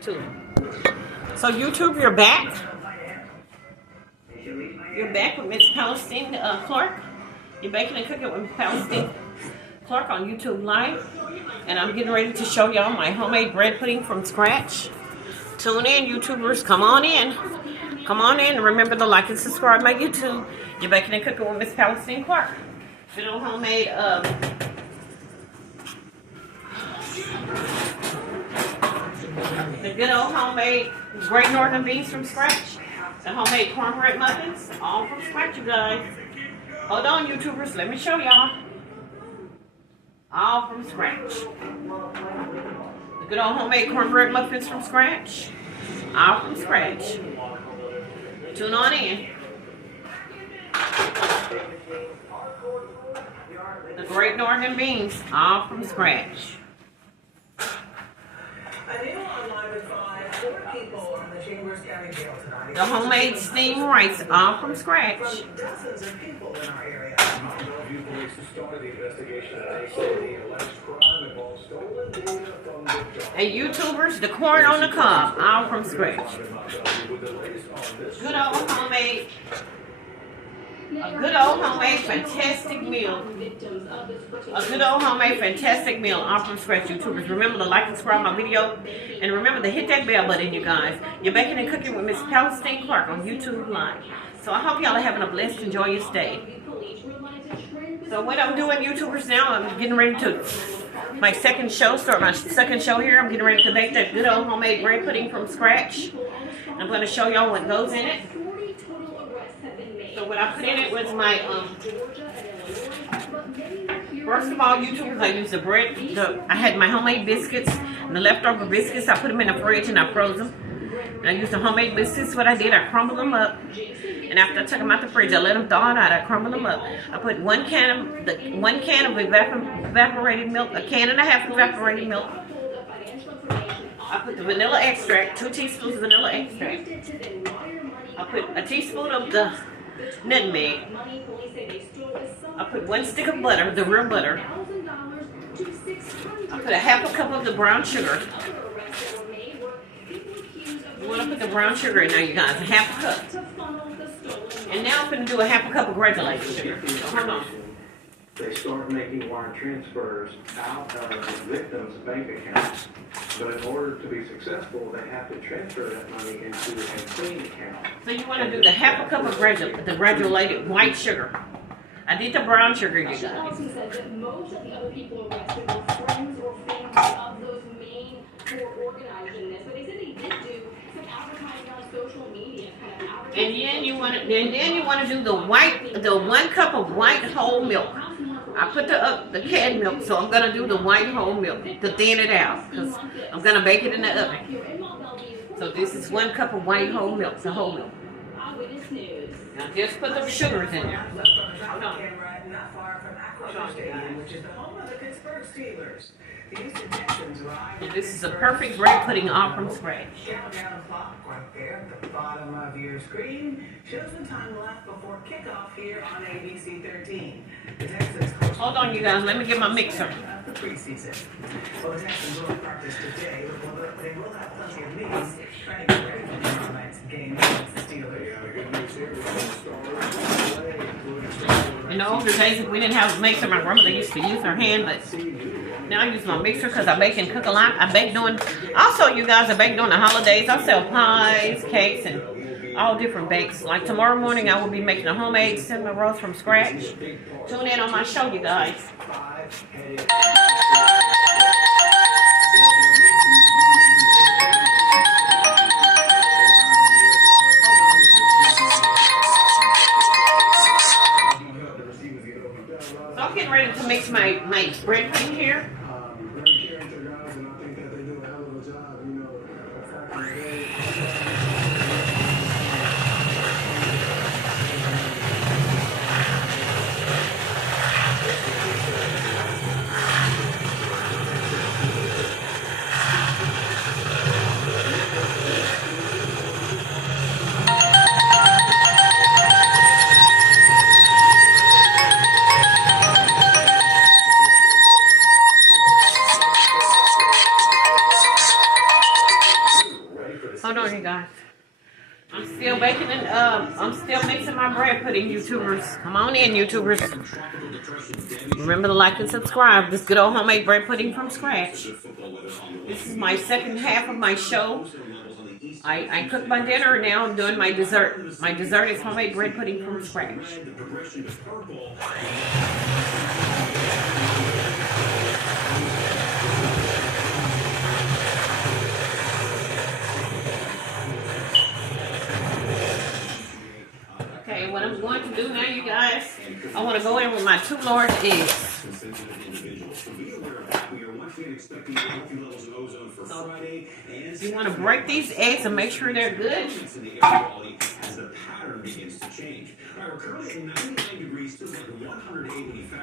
Too. So YouTube, you're back. You're back with Miss Palestine Clark. You're baking and cooking with Miss Palestine Clark on YouTube Live, and I'm getting ready to show y'all my homemade bread pudding from scratch. Tune in, YouTubers. Come on in. Come on in. Remember to like and subscribe my YouTube. You're baking and cooking with Miss Palestine Clark. Good old homemade. The good old homemade Great Northern beans from scratch. The homemade cornbread muffins, all from scratch, you guys. Hold on, YouTubers, let me show y'all. All from scratch. The good old homemade cornbread muffins from scratch. All from scratch. Tune on in. The Great Northern beans, all from scratch. The homemade steamed rice, all from scratch. And YouTubers, the corn on the cob, all from scratch. Good old homemade. A good old homemade fantastic meal. A good old homemade fantastic meal, all from scratch, YouTubers. Remember to like and subscribe my video. And remember to hit that bell button, you guys. You're baking and cooking with Miss Palestine Clark on YouTube Live. So I hope y'all are having a blessed and joyous day. So what I'm doing, YouTubers, now, I'm getting ready to my second show, start my second show here. I'm getting ready to make that good old homemade bread pudding from scratch. I'm going to show y'all what goes in it. So what I put in it was my, first of all, YouTubers, I used the bread, I had my homemade biscuits, and the leftover biscuits, I put them in the fridge and I froze them. And I used the homemade biscuits, what I did, I crumbled them up. And after I took them out the fridge, I let them thaw out, I crumbled them up. I put one can of evaporated milk, a can and a half of evaporated milk. I put the vanilla extract, 2 teaspoons of vanilla extract. I put a teaspoon of the nutmeg. I put 1 stick of butter, the real butter. I put a half a cup of the brown sugar. You want to put the brown sugar in there, you guys, a half a cup. And now I'm going to do a half a cup of granulated sugar. So hold on. They start making wire transfers out of the victim's bank accounts. But in order to be successful, they have to transfer that money into a clean account. So you want to do the half a cup of the granulated white sugar. I did the brown sugar, you guys. Also said that most of the other people arrested were friends or family of those main who were organizing this. But they said they did do some advertising on social media, kind of advertising. And then you want to do the 1 cup of white whole milk. I put the canned milk, so I'm gonna do the white whole milk to thin it out, because I'm gonna bake it in the oven. So this is 1 cup of white whole milk, the whole milk. Now just put the sugars in there. Hold on. And this is a perfect bread pudding, all from scratch. The bottom of your screen shows the time left before kickoff here on ABC 13. Hold on, you guys. Let me get my mixer. The preseason. Well, the Texans will practice today, but they will have plenty of meetings trying to get ready for tomorrow night's game against the Steelers. In the older days, we didn't have a mixer. My grandmother used to use her hand, but now I use my mixer because I bake and cook a lot. I bake during, also you guys, I bake during the holidays. I sell pies, cakes, and all different bakes. Like tomorrow morning, I will be making a homemade cinnamon roast from scratch. Tune in on my show, you guys. So I'm getting ready to mix my bread pudding here. Hold on, you guys. I'm still baking and I'm still mixing my bread pudding, YouTubers. Come on in, YouTubers. Remember to like and subscribe. This good old homemade bread pudding from scratch. This is my second half of my show. I cooked my dinner and now I'm doing my dessert. My dessert is homemade bread pudding from scratch. Okay, what I'm going to do now, you guys, I want to go in with my 2 large eggs. So you want to break these eggs and make sure they're good.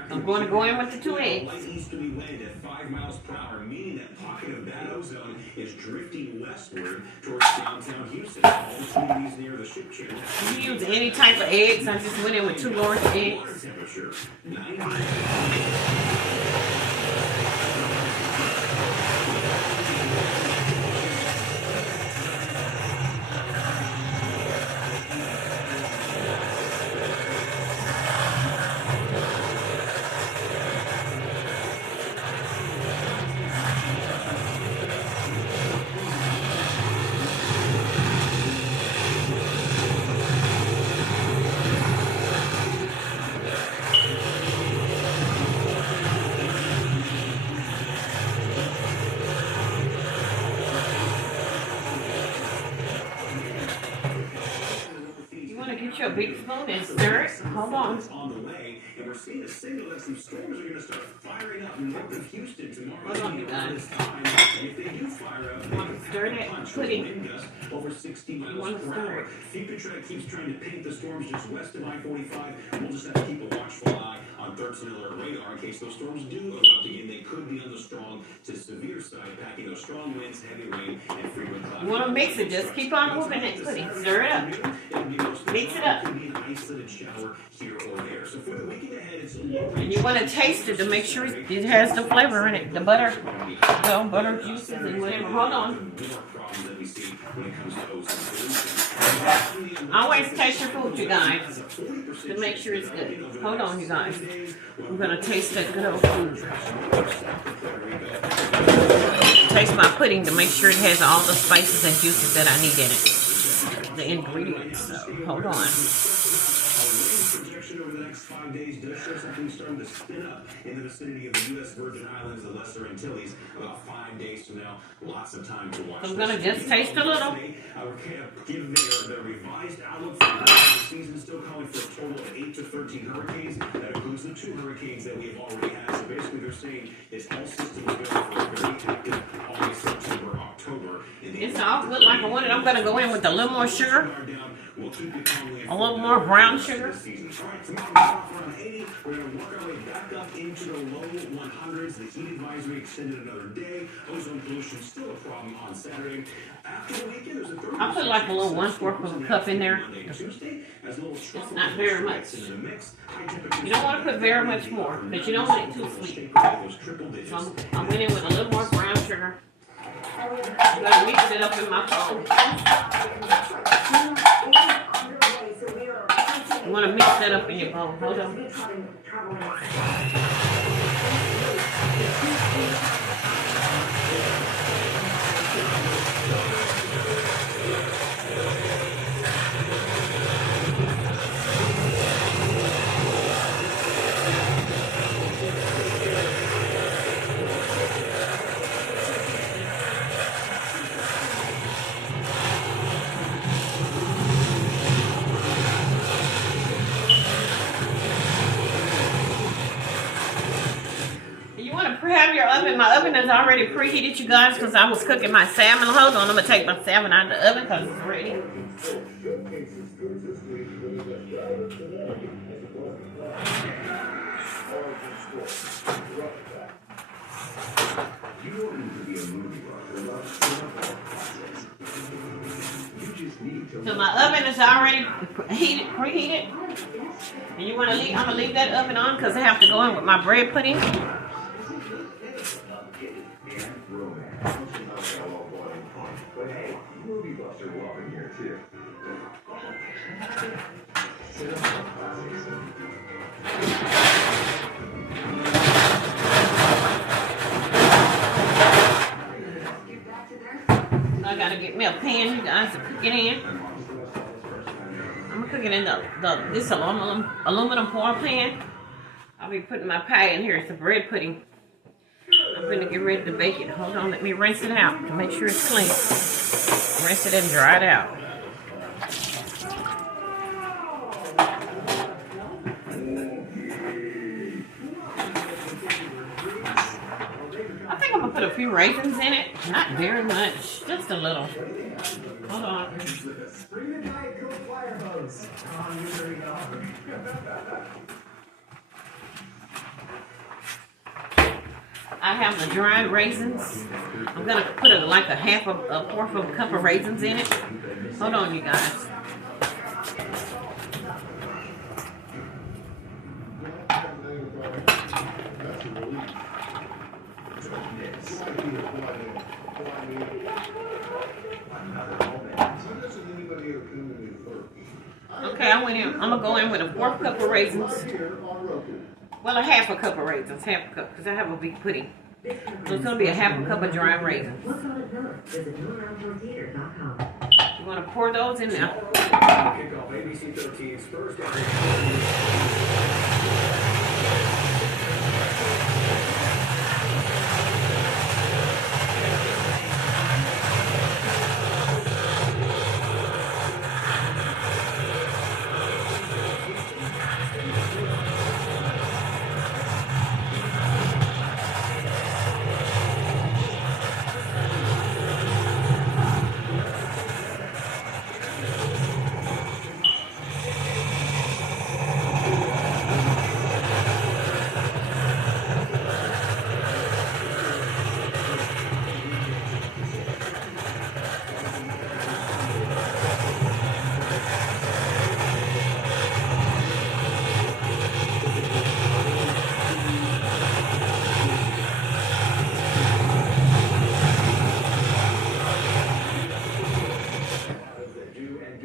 I'm going to go in with the 2 eggs. You can use any type of eggs. I just went in with 2 large eggs. Get your big spoon and stir it. Hold on. On the way, and we're seeing a signal that some storms are going to start firing up north of Houston tomorrow. Hold on, you guys. And if they do fire up, You want to stir that pudding. over 60 You miles want to per stir hour. it. Future keeps trying to paint the storms just west of I-45. We'll just have to keep a watchful eye on 13 alert radar in case those storms do erupt again. They could be on the strong to severe side, packing those strong winds, heavy rain, and frequent clouds. You want to mix it. Just keep on moving that pudding. Stir it up. Mix it up. And you want to taste it to make sure it has the flavor in it. The butter, butter juices and whatever. Hold on. Always taste your food, you guys, to make sure it's good. Hold on, you guys. I'm going to taste that good old food. Taste my pudding to make sure it has all the spices and juices that I need in it. The ingredients. So, hold on. Over the next 5 days does show something starting to spin up in the vicinity of the U.S. Virgin Islands, the Lesser Antilles, about 5 days from now. Lots of time to watch. I'm going to just taste a little. We're give their revised outlook for the season, still calling for a total of 8 to 13 hurricanes. That includes the 2 hurricanes that we have already had. So basically, they're saying it's all systems go for a very active August, September, October. It's all good like I wanted. I'm going to go in with a little more sugar. A little more brown sugar. We're going to work our way back up into the low 100s. The heat advisory extended another day. Ozone pollution still a problem on Saturday. After the weekend, there's a third. I'll put like a little 1/4 of a cup in there. It's not very much. You don't want to put very much more, but you don't want it too sweet. So I went in with a little more brown sugar. I'm going to mix it up in my bowl. You want to mix that up in your bowl. Hold on. Have your oven. My oven is already preheated, you guys, because I was cooking my salmon. Hold on, I'm gonna take my salmon out of the oven because it's ready. So my oven is already preheated. And you want to leave? I'm gonna leave that oven on because I have to go in with my bread pudding. you're welcome here too. I gotta get me a pan, you guys, to cook it in. I'm gonna cook it in this aluminum foil pan. I'll be putting my pie in here. It's a bread pudding. I'm gonna get ready to bake it. Hold on, let me rinse it out to make sure it's clean. Rinse it and dry it out. I think I'm gonna put a few raisins in it. Not very much, just a little. Hold on. Bring the Diet Coke fire hose. Oh, you dirty dog. I have the dried raisins. I'm gonna put like a fourth of a cup of raisins in it. Hold on, you guys. Okay, I'm gonna go in with a fourth cup of raisins. Well, a half a cup of raisins, half a cup, because I have a big pudding. So it's gonna be a half a cup of dried raisins. You wanna pour those in there. Kickoff ABC 13's first.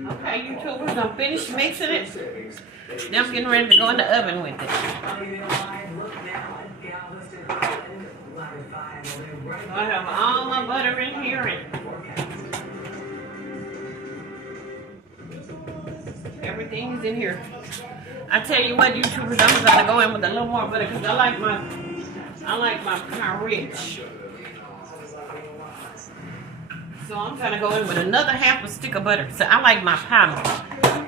Okay, YouTubers, I'm finished mixing it. Now I'm getting ready to go in the oven with it. I have all my butter in here and everything's in here. I tell you what, YouTubers, I'm gonna go in with a little more butter because I like my pie rich. So I'm gonna go in with another half a stick of butter. So I like my pie.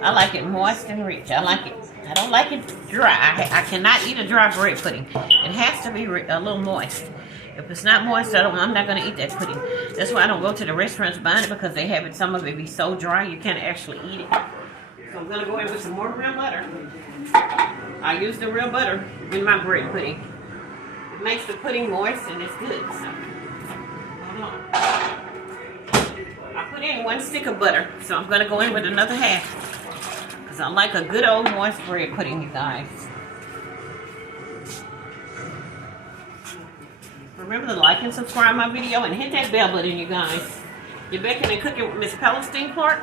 I like it moist and rich. I like it. I don't like it dry. I cannot eat a dry bread pudding. It has to be a little moist. If it's not moist, I'm not gonna eat that pudding. That's why I don't go to the restaurants buying it because they have it. Some of it be so dry you can't actually eat it. So I'm gonna go in with some more real butter. I use the real butter in my bread pudding. It makes the pudding moist and it's good. So hold on. I put in 1 stick of butter, so I'm gonna go in with another half. Because I like a good old moist bread pudding, you guys. Remember to like and subscribe my video and hit that bell button, you guys. You're baking and cooking with Miss Palestine Clark.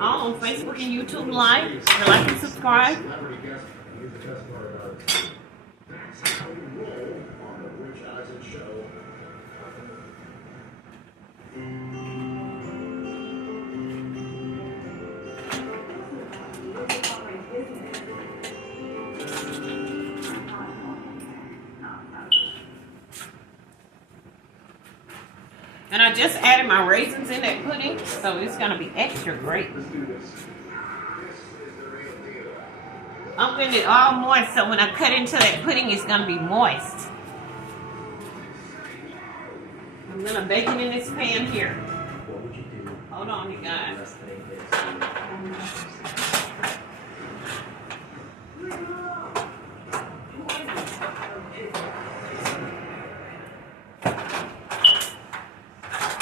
All on Facebook and YouTube Live. Like and subscribe. And I just added my raisins in that pudding, so it's going to be extra great. I'm getting it all moist, so when I cut into that pudding, it's going to be moist. I'm going to bake it in this pan here. Hold on, you guys.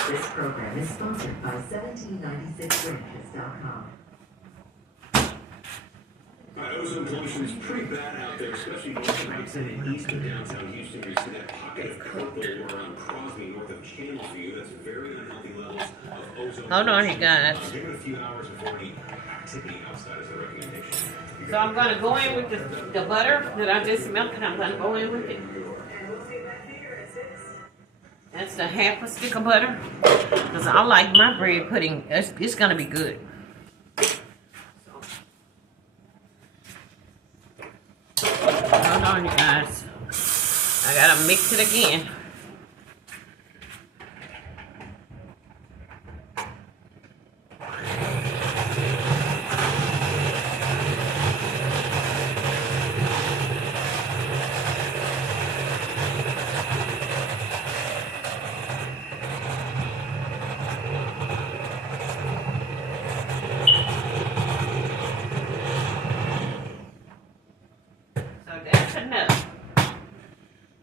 This program is sponsored by 1796breakfast.com. Ozone pollution is pretty bad out there, especially north of Hudson and east of downtown Houston. You see that pocket of purple around Crosby, north of Channelview. That's very unhealthy levels of ozone. Hold on, you guys. Give it a few hours before any activity outside is a recommendation. So I'm going to go in with the butter that I just melted. I'm going to go in with it. That's a half a stick of butter. Because I like my bread pudding. It's going to be good. Hold on, you guys. I got to mix it again.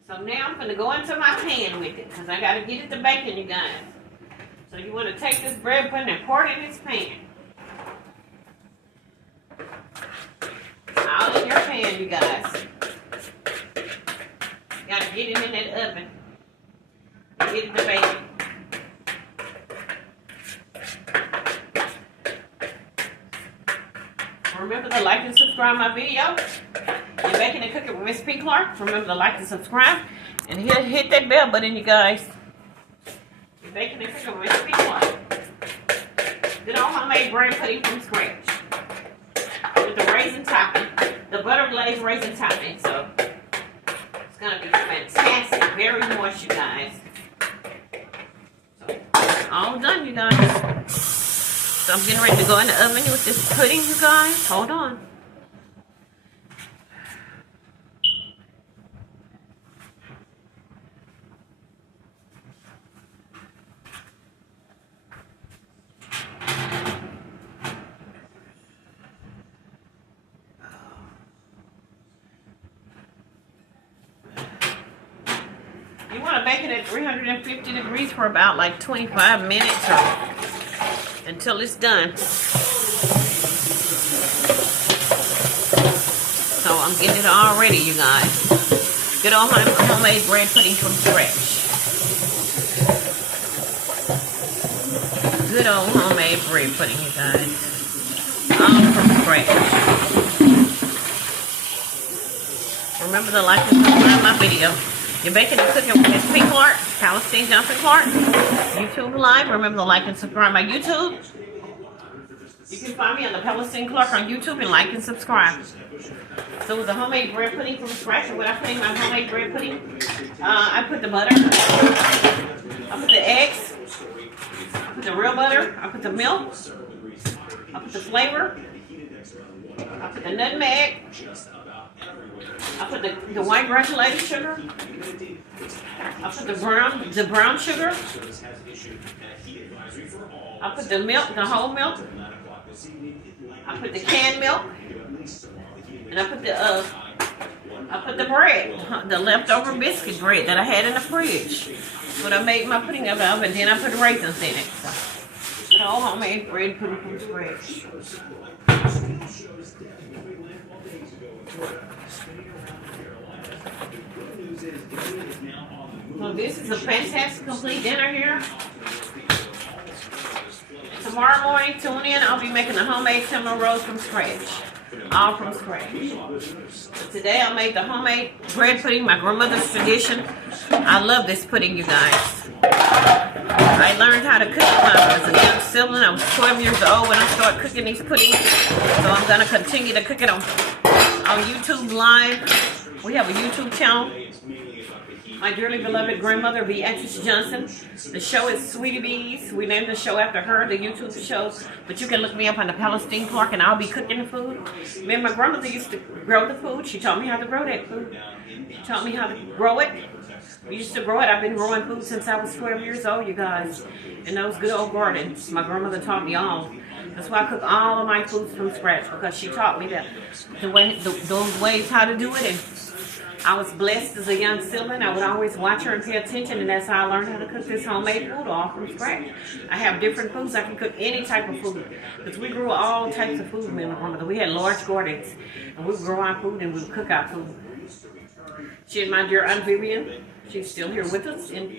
So now I'm going to go into my pan with it because I got to get it to baking, you guys. So you want to take this bread pudding and pour it in this pan. All in your pan, you guys. Got to get it in that oven. Get it to bake. Remember to like and subscribe my video. You're baking and cooking with Miss P. Clark. Remember to like and subscribe. And hit that bell button, you guys. You're baking and cooking with Miss P. Clark. Good old homemade bread pudding from scratch. With the raisin topping. The butter glazed raisin topping. So, it's going to be fantastic. Very moist, you guys. So, all done, you guys. So, I'm getting ready to go in the oven with this pudding, you guys. Hold on. You want to bake it at 350 degrees for about like 25 minutes or until it's done. So I'm getting it all ready, you guys. Good old homemade bread pudding from scratch. Good old homemade bread pudding, you guys. All from scratch. Remember to like and subscribe my video. You're baking and cooking with Miss P. Clark, Palestine Johnson Clark, YouTube Live. Remember to like and subscribe my YouTube. You can find me on the Palestine Clark on YouTube and like and subscribe. So with the homemade bread pudding from scratch, and what I put in my homemade bread pudding, I put the butter, I put the eggs, I put the real butter, I put the milk, I put the flavor, I put the nutmeg, I put the white granulated sugar. I put the brown sugar. I put the milk, the whole milk. I put the canned milk. And I put the bread, the leftover biscuit bread that I had in the fridge. When I made my pudding of it, and then I put raisins in it. So, all homemade bread pudding from scratch. So this is a fantastic complete dinner here. Tomorrow morning, tune in. I'll be making a homemade cinnamon rolls from scratch. All from scratch. So today I made the homemade bread pudding, my grandmother's tradition. I love this pudding, you guys. I learned how to cook when I was a young sibling. I was 12 years old when I started cooking these puddings. So I'm going to continue to cook it on YouTube Live. We have a YouTube channel. My dearly beloved grandmother, Beatrice Johnson. The show is Sweetie Bees. We named the show after her, the YouTube show. But you can look me up on the Palestine Clark and I'll be cooking the food. Me and my grandmother used to grow the food. She taught me how to grow that food. She taught me how to grow it. We used to grow it. I've been growing food since I was 12 years old, you guys. In those good old gardens. My grandmother taught me all. That's why I cook all of my foods from scratch, because she taught me that those ways how to do it. And I was blessed as a young sibling. I would always watch her and pay attention, and that's how I learned how to cook this homemade food all from scratch. I have different foods. I can cook any type of food because we grew all types of food, me and my grandmother. We had large gardens, and we would grow our food and we would cook our food. She and my dear Aunt Vivian, she's still here with us, and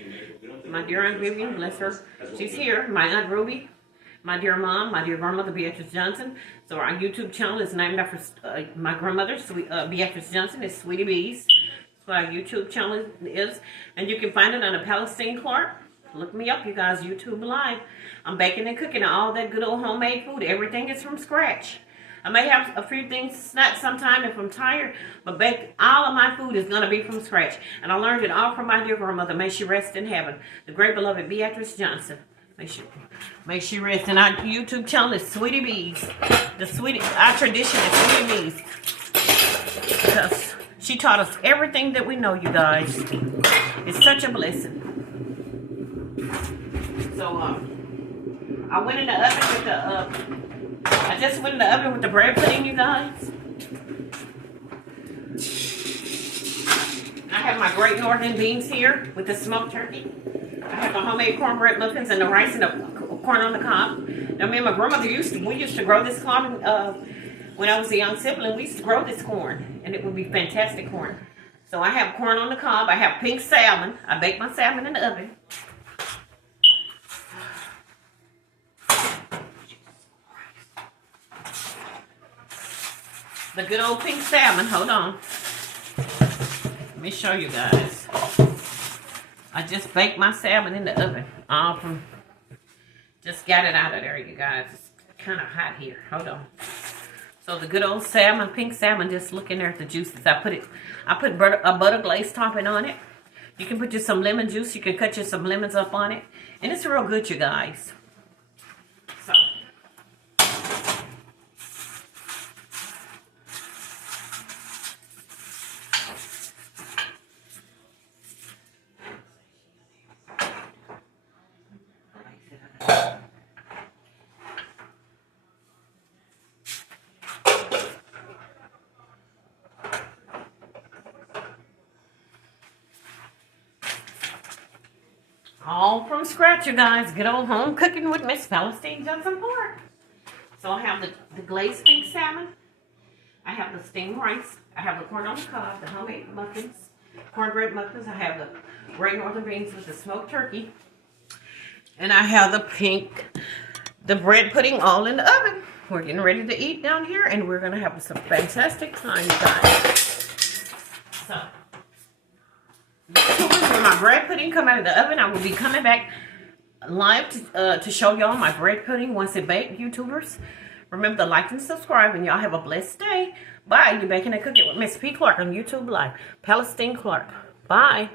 my dear Aunt Vivian, bless her, she's here. My Aunt Ruby, my dear mom, my dear grandmother, Beatrice Johnson. So our YouTube channel is named after my grandmother, Beatrice Johnson. It's Sweetie Bees. That's what our YouTube channel is. And you can find it under Palestine Clark. Look me up, you guys, YouTube Live. I'm baking and cooking all that good old homemade food. Everything is from scratch. I may have a few things snack sometime if I'm tired, but all of my food is going to be from scratch. And I learned it all from my dear grandmother. May she rest in heaven. The great beloved Beatrice Johnson. May she rest. And our YouTube channel is Sweetie Bees. Our tradition is Sweetie Bees. Because she taught us everything that we know, you guys. It's such a blessing. So, I went in the oven with the, I just went in the oven with the bread pudding, you guys. I have my great northern beans here with the smoked turkey. I have my homemade cornbread muffins and the rice and the corn on the cob. Now, me and my grandmother used to grow this corn when I was a young sibling. We used to grow this corn, and it would be fantastic corn. So I have corn on the cob. I have pink salmon. I bake my salmon in the oven. The good old pink salmon. Hold on. Let me show you guys. I just baked my salmon in the oven. Just got it out of there, you guys. It's kind of hot here. Hold on. So the good old salmon, pink salmon, just looking there at the juices. I put a butter glaze topping on it. You can put just some lemon juice. You can cut just some lemons up on it. And it's real good, you guys. So. All from scratch, you guys. Good old home cooking with Miss Palestine Johnson Pork. So I have the glazed pink salmon. I have the steamed rice. I have the corn on the cob, the homemade muffins, cornbread muffins. I have the great northern beans with the smoked turkey. And I have the bread pudding all in the oven. We're getting ready to eat down here, and we're going to have some fantastic time, you guys. So. When my bread pudding come out of the oven, I will be coming back live to show y'all my bread pudding once it baked, YouTubers. Remember to like and subscribe, and y'all have a blessed day. Bye. You're baking and cooking with Miss P. Clark on YouTube Live. Palestine Clark. Bye.